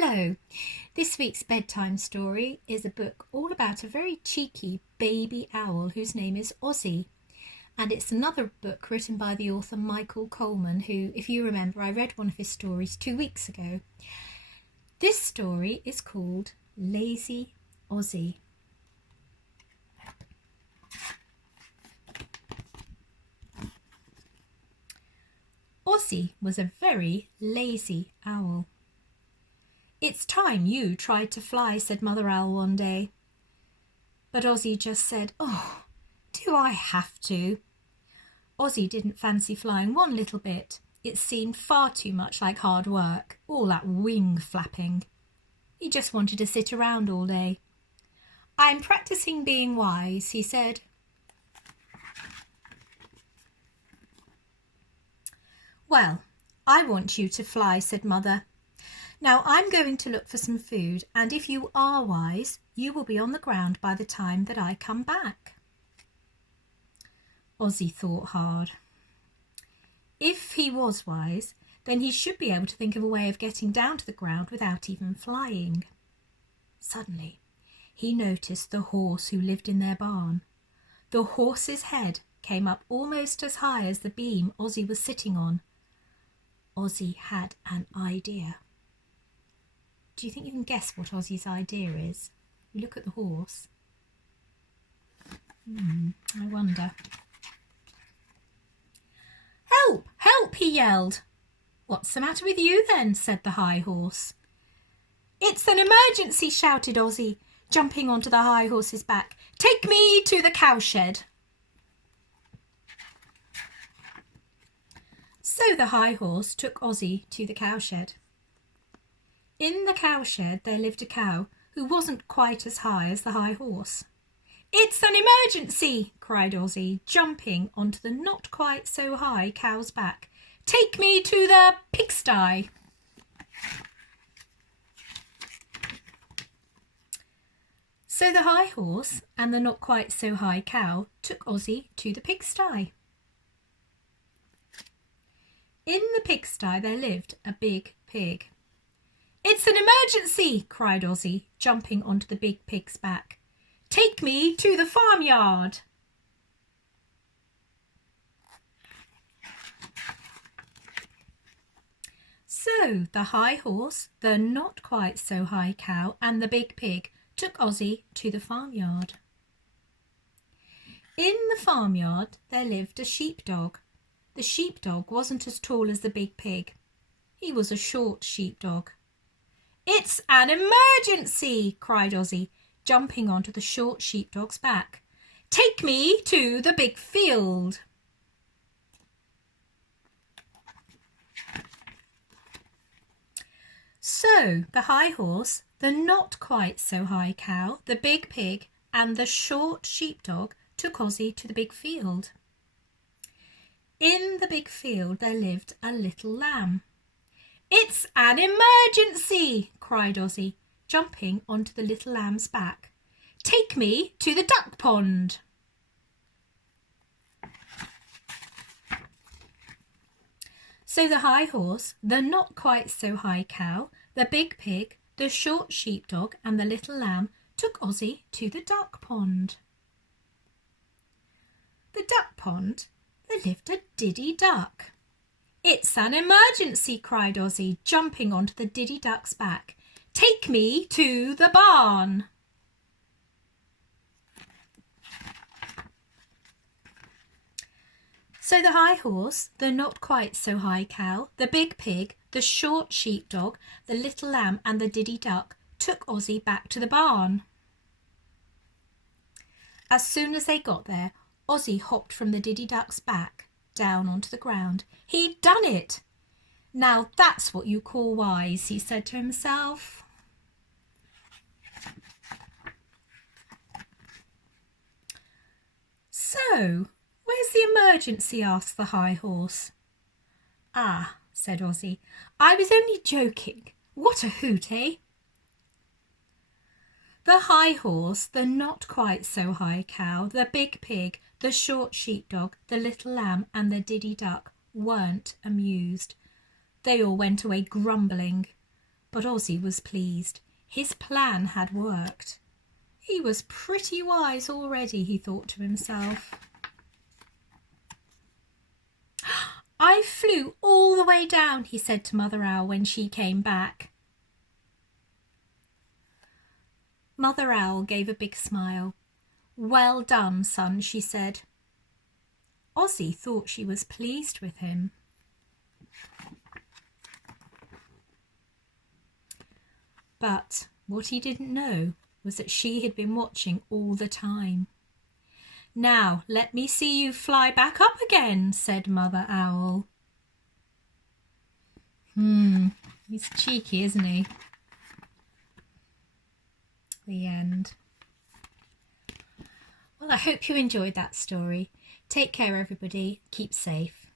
Hello! This week's bedtime story is a book all about a very cheeky baby owl whose name is Ozzie. And it's another book written by the author Michael Coleman, who, if you remember, I read one of his stories 2 weeks ago. This story is called Lazy Ozzie. Ozzie was a very lazy owl. "It's time you tried to fly," said Mother Owl one day. But Ozzie just said, "Oh, do I have to?" Ozzie didn't fancy flying one little bit. It seemed far too much like hard work, all that wing flapping. He just wanted to sit around all day. "I'm practicing being wise," he said. "Well, I want you to fly," said Mother. "Now I'm going to look for some food, and if you are wise, you will be on the ground by the time that I come back." Ozzie thought hard. If he was wise, then he should be able to think of a way of getting down to the ground without even flying. Suddenly, he noticed the horse who lived in their barn. The horse's head came up almost as high as the beam Ozzie was sitting on. Ozzie had an idea. Do you think you can guess what Ozzie's idea is? You look at the horse. I wonder. "Help! Help!" he yelled. "What's the matter with you then?" said the high horse. "It's an emergency!" shouted Ozzie, jumping onto the high horse's back. "Take me to the cowshed." So the high horse took Ozzie to the cowshed. In the cowshed there lived a cow who wasn't quite as high as the high horse. "It's an emergency!" cried Ozzie, jumping onto the not quite so high cow's back. "Take me to the pigsty." So the high horse and the not quite so high cow took Ozzie to the pigsty. In the pigsty there lived a big pig. "It's an emergency!" cried Ozzie, jumping onto the big pig's back. "Take me to the farmyard." So the high horse, the not quite so high cow and the big pig took Ozzie to the farmyard. In the farmyard there lived a sheepdog. The sheepdog wasn't as tall as the big pig. He was a short sheepdog. "It's an emergency!" cried Ozzie, jumping onto the short sheepdog's back. "Take me to the big field." So the high horse, the not quite so high cow, the big pig and the short sheepdog took Ozzie to the big field. In the big field there lived a little lamb. "It's an emergency!" cried Ozzie, jumping onto the little lamb's back. "Take me to the duck pond." So the high horse, the not quite so high cow, the big pig, the short sheepdog and the little lamb took Ozzie to the duck pond. The duck pond, there lived a diddy duck. "It's an emergency!" cried Ozzie, jumping onto the diddy duck's back. "Take me to the barn." So the high horse, the not quite so high cow, the big pig, the short sheepdog, the little lamb and the diddy duck took Ozzie back to the barn. As soon as they got there, Ozzie hopped from the diddy duck's back down onto the ground. He'd done it! "Now that's what you call wise," he said to himself. "So, where's the emergency?" asked the high horse. "Ah," said Ozzie, "I was only joking. What a hoot, eh?" The high horse, the not quite so high cow, the big pig, the short sheepdog, the little lamb and the diddy duck weren't amused. They all went away grumbling. But Ozzie was pleased. His plan had worked. He was pretty wise already, he thought to himself. I flew all the way down, he said to Mother Owl when she came back. Mother Owl gave a big smile. Well done, son, she said. Ozzie thought she was pleased with him. But what he didn't know was that she had been watching all the time. Now, let me see you fly back up again, said Mother Owl. He's cheeky, isn't he? The end. Well, I hope you enjoyed that story. Take care, everybody. Keep safe.